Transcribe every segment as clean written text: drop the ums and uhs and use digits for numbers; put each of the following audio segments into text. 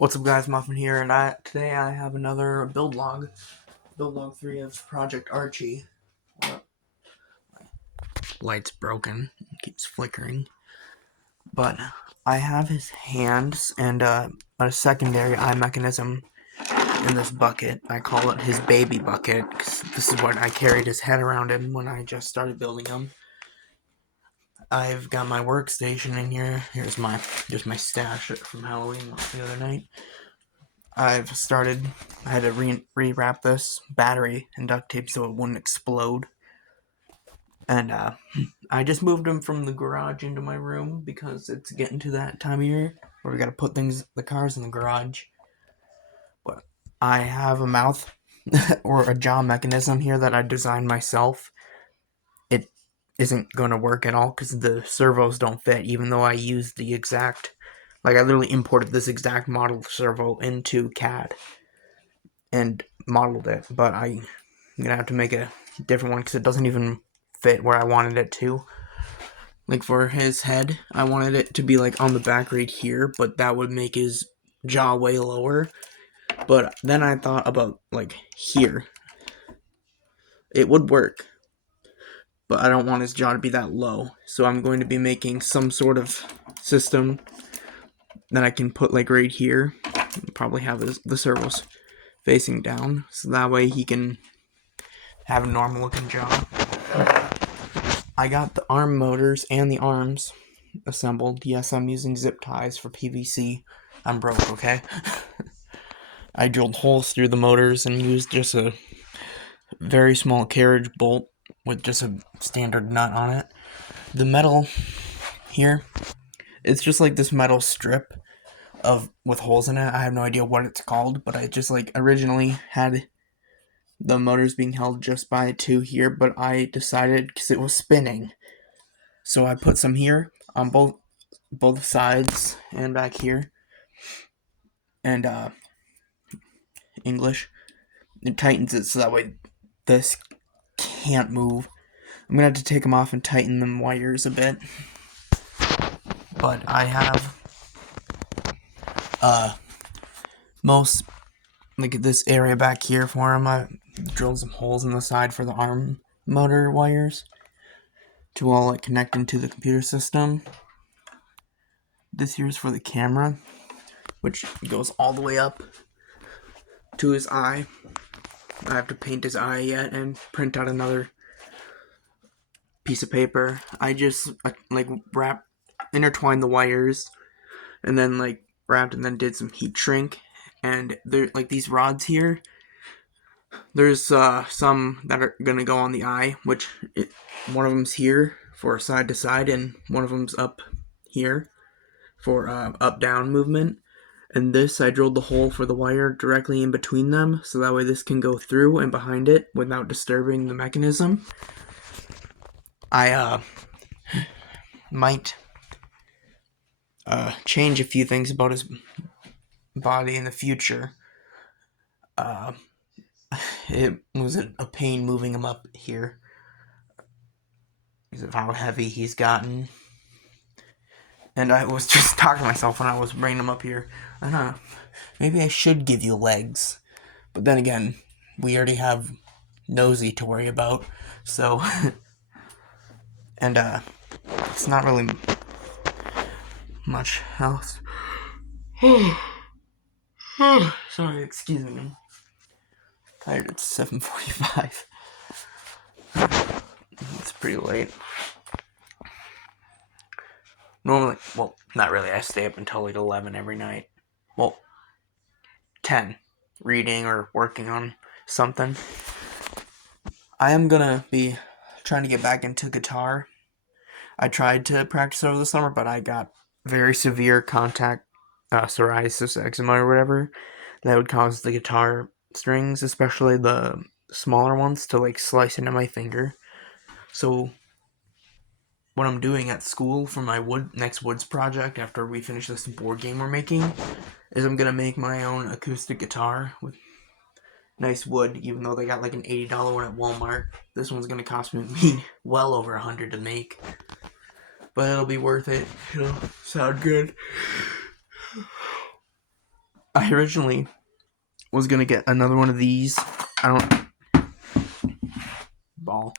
What's up, guys? Muffin here, and today I have another build log 3 of Project Archie. Light's broken, it keeps flickering, but I have his hands and a secondary eye mechanism in this bucket. I call it his baby bucket because this is what I carried his head around in when I just started building him. I've got my workstation in here. Here's my stash from Halloween the other night. I had to rewrap this battery in duct tape so it wouldn't explode. And I just moved him from the garage into my room because it's getting to that time of year where we gotta put the cars in the garage. But I have a mouth or a jaw mechanism here that I designed myself. It isn't going to work at all because the servos don't fit, even though I used the exact, I literally imported this exact model servo into CAD and modeled it, but I'm gonna have to make a different one because it doesn't even fit where I wanted it to. Like for his head, I wanted it to be like on the back right here, but that would make his jaw way lower. But then I thought about like here. It would work, but I don't want his jaw to be that low. So I'm going to be making some sort of system that I can put like right here. Probably have the servos facing down, so that way he can have a normal looking jaw. I got the arm motors and the arms assembled. Yes, I'm using zip ties for PVC. I'm broke, okay? I drilled holes through the motors and used just a very small carriage bolt with just a standard nut on it. The metal here, it's just like this metal strip with holes in it. I have no idea what it's called, but I just originally had the motors being held just by two here, but I decided because it was spinning, so I put some here on both sides and back here, and English. It tightens it so that way this can't move. I'm gonna have to take them off and tighten them wires a bit, but I have most this area back here for him. I drilled some holes in the side for the arm motor wires to all connect into the computer system. This here is for the camera, which goes all the way up to his eye. I have to paint his eye yet and print out another piece of paper. I just intertwined the wires and then wrapped and then did some heat shrink. And there, these rods here, there's some that are gonna go on the eye, one of them's here for side to side and one of them's up here for up down movement. And this, I drilled the hole for the wire directly in between them, so that way this can go through and behind it without disturbing the mechanism. I might change a few things about his body in the future. It was a pain moving him up here because of how heavy he's gotten. And I was just talking to myself when I was bringing him up here. I don't know, maybe I should give you legs. But then again, we already have Nosy to worry about, so... and, it's not really much else. Sorry, excuse me. I'm tired, it's 7:45. It's pretty late. Normally, well, not really. I stay up until 11 every night. Well, 10. Reading or working on something. I am gonna be trying to get back into guitar. I tried to practice over the summer, but I got very severe contact psoriasis, eczema, or whatever. That would cause the guitar strings, especially the smaller ones, to slice into my finger. So what I'm doing at school for my next woods project after we finish this board game we're making is I'm gonna make my own acoustic guitar with nice wood, even though they got an $80 one at Walmart. This one's gonna cost me well over $100 to make, but it'll be worth it. It'll sound good. I originally was gonna get another one of these. Ball.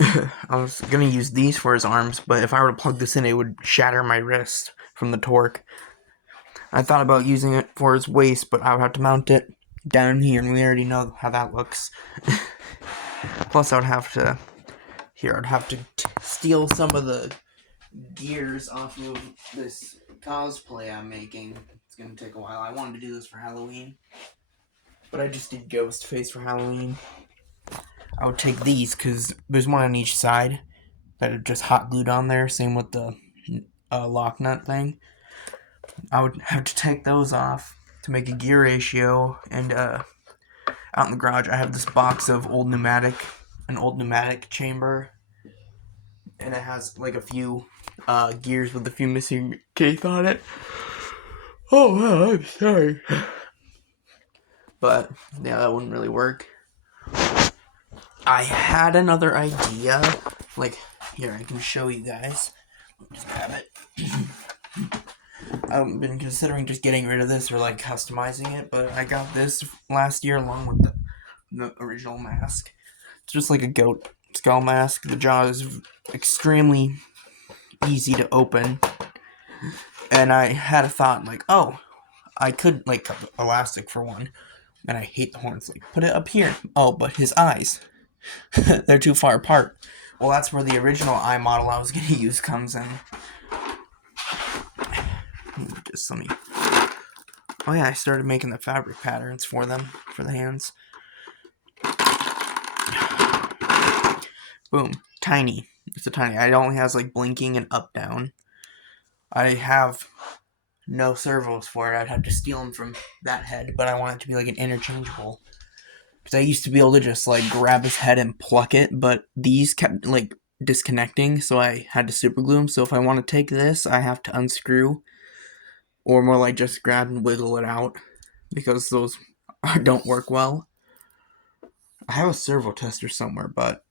I was gonna use these for his arms, but if I were to plug this in, it would shatter my wrist from the torque. I thought about using it for his waist, but I would have to mount it down here, and we already know how that looks. Plus, I'd have to steal some of the gears off of this cosplay I'm making. It's gonna take a while. I wanted to do this for Halloween, but I just did Ghostface for Halloween. I would take these because there's one on each side that are just hot glued on there. Same with the lock nut thing. I would have to take those off to make a gear ratio. And out in the garage, I have this box of an old pneumatic chamber, and it has like a few gears with a few missing teeth on it. Oh, wow, I'm sorry. But yeah, that wouldn't really work. I had another idea. Like, here, I can show you guys. Let me just grab it. I've been considering just getting rid of this or like customizing it, but I got this last year along with the original mask. It's just like a goat skull mask. The jaw is extremely easy to open. And I had a thought like, oh, I could like cut the elastic for one. And I hate the horns. Like, put it up here. Oh, but his eyes. They're too far apart. Well, that's where the original eye model I was going to use comes in. Just let me... Oh yeah, I started making the fabric patterns for them, for the hands. Boom. Tiny. It's a tiny. It only has like blinking and up down. I have no servos for it. I'd have to steal them from that head, but I want it to be like an interchangeable. Because I used to be able to just like grab his head and pluck it, but these kept like disconnecting, so I had to super glue them. So if I want to take this, I have to unscrew, or more like just grab and wiggle it out, because those don't work well. I have a servo tester somewhere, but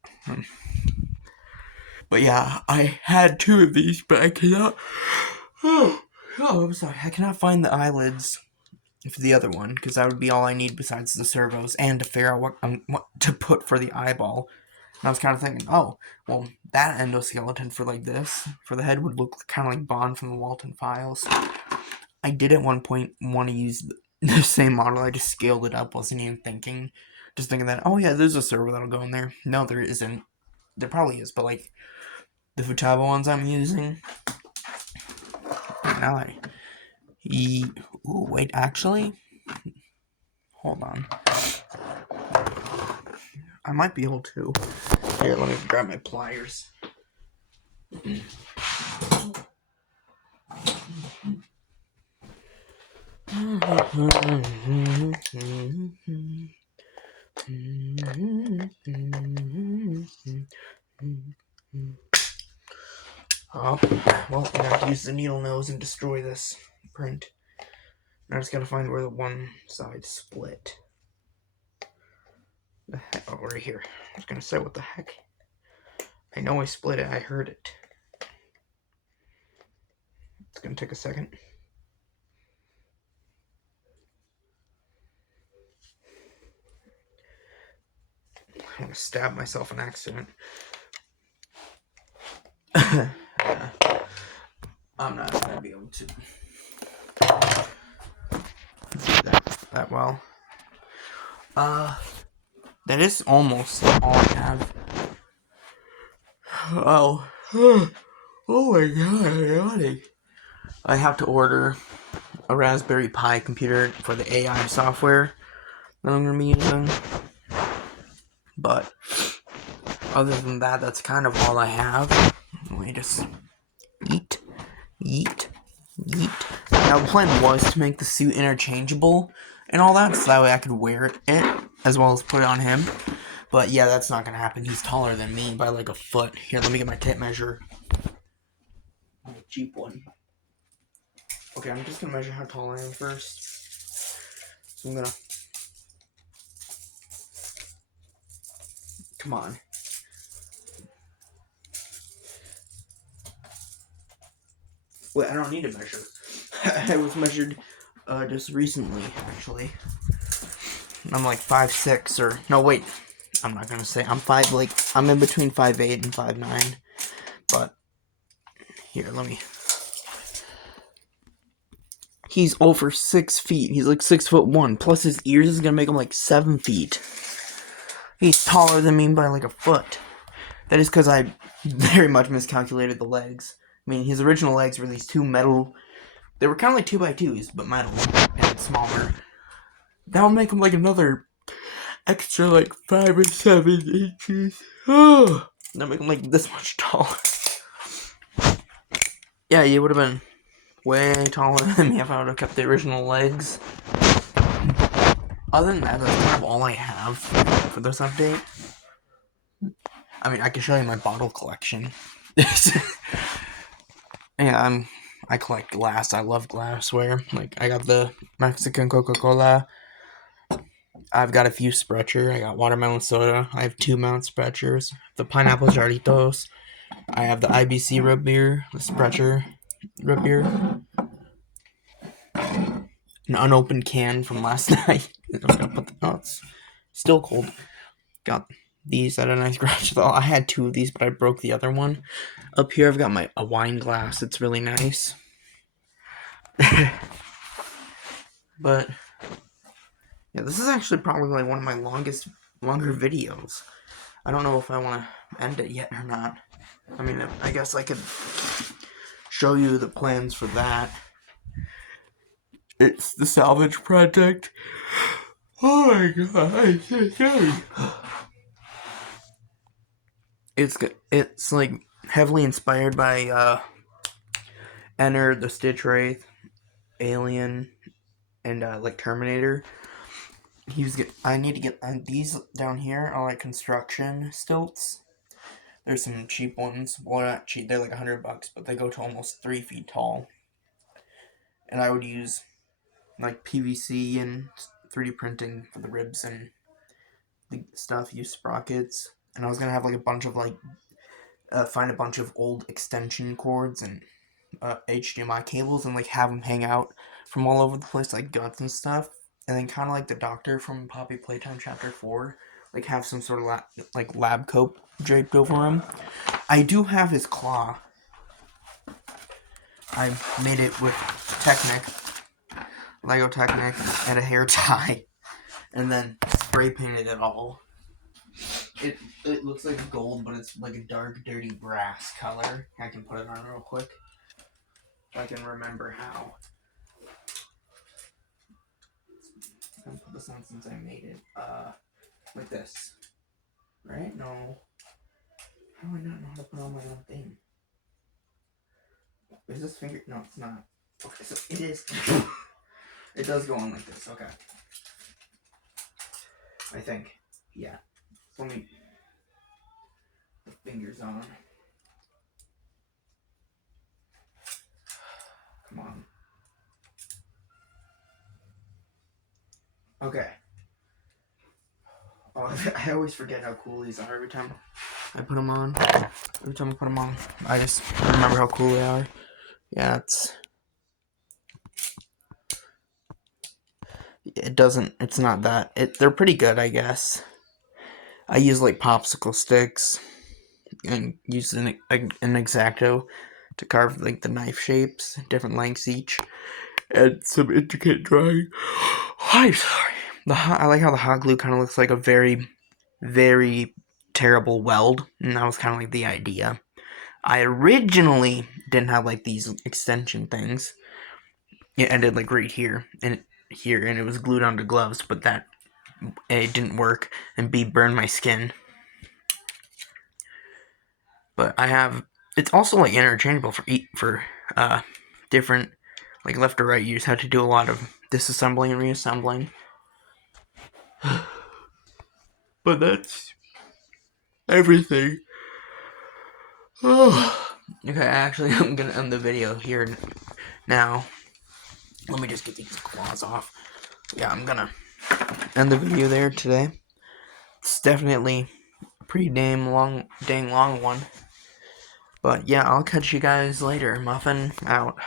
yeah, I had two of these, but I cannot. Oh, I'm sorry. I cannot find the eyelids for the other one, because that would be all I need besides the servos, and to figure out what to put for the eyeball. And I was kind of thinking, oh, well, that endoskeleton for like this, for the head, would look kind of like Bond from the Walton Files. I did at one point want to use the same model. I just scaled it up, wasn't even thinking. Just thinking that, oh yeah, there's a servo that'll go in there. No, there isn't. There probably is, but like the Futaba ones I'm using. Now ooh, wait, actually, hold on. I might be able to. Here, let me grab my pliers. Oh, well, I'm gonna have to use the needle nose and destroy this print. I just gotta find where the one side split. The heck? Oh, right here. I was gonna say, what the heck? I know I split it. I heard it. It's gonna take a second. I'm gonna stab myself in accident. I'm not gonna be able to do that well. That is almost all I have. Oh, oh my god, I'm yawning. I have to order a Raspberry Pi computer for the AI software that I'm gonna be using. But other than that, that's kind of all I have. Let me just eat. Now the plan was to make the suit interchangeable and all that, so that way I could wear it as well as put it on him. But yeah, that's not gonna happen. He's taller than me by like a foot. Here, let me get my tape measure. A cheap one. Okay, I'm just gonna measure how tall I am first. So I'm gonna... Come on. Wait, I don't need to measure. I was measured just recently, actually. I'm like 5'6", or no, wait. I'm not gonna say I'm I'm in between 5'8" and 5'9". But here, let me. He's over 6 feet. He's like 6'1". Plus his ears is gonna make him like 7 feet. He's taller than me by like a foot. That is because I very much miscalculated the legs. I mean, his original legs were these two metal. They were kind of like 2x2s, but metal and smaller. That would make him like another extra like 5 or 7 inches. That make him like this much taller. Yeah, he would have been way taller than me if I would have kept the original legs. Other than that, that's kind of all I have for this update. I mean, I can show you my bottle collection. Yeah, I collect glass. I love glassware. Like, I got the Mexican Coca-Cola. I've got a few Sprecher. I got watermelon soda. I have 2 Mount Sprechers. The pineapple Jarritos. I have the IBC root beer. The Sprecher root beer. An unopened can from last night. It's still cold. Got these at a nice garage sale. I had 2 of these, but I broke the other one. Up here, I've got a wine glass. It's really nice. But yeah, this is actually probably like one of my longer videos. I don't know if I want to end it yet or not. I mean, I guess I could show you the plans for that. It's the salvage project. Oh my god, it's like heavily inspired by Enter, the Stitch Wraith, Alien, and like Terminator. I need to get these down here are like construction stilts. There's some cheap ones. Well, not cheap. They're like $100, but they go to almost 3 feet tall. And I would use like PVC and 3D printing for the ribs and the stuff. Use sprockets, and I was gonna have like a bunch of find a bunch of old extension cords and HDMI cables and like have them hang out from all over the place, like guts and stuff. And then kind of like the Doctor from Poppy Playtime Chapter 4, like have some sort of lab coat draped over him. I do have his claw. I made it with Technic, Lego Technic, and a hair tie, and then spray painted it all. It looks like gold, but it's like a dark, dirty brass color. I can put it on real quick, if I can remember how. I haven't put this on since I made it. Like this. Right? No. How do I not know how to put on my own thing? Is this finger? No, it's not. Okay, so it is. It does go on like this. Okay. I think. Yeah. So let me put the fingers on. Come on. Okay. Oh, I always forget how cool these are every time I put them on. Every time I put them on, I just remember how cool they are. Yeah, it's not that. They're pretty good, I guess. I use like popsicle sticks and use an X-Acto to carve like the knife shapes, different lengths each, and some intricate drawing. I'm sorry. I like how the hot glue kind of looks like a very, very terrible weld, and that was kind of like the idea. I originally didn't have like these extension things. It ended like right here and it was glued onto gloves, but that A, didn't work, and B, burned my skin. But it's also like interchangeable for different, like left or right. You just have to do a lot of disassembling and reassembling. But that's everything. Okay, actually, I'm gonna end the video here now. Let me just get these claws off. Yeah, I'm gonna end the video there today. It's definitely a pretty dang long one. But yeah, I'll catch you guys later. Muffin out.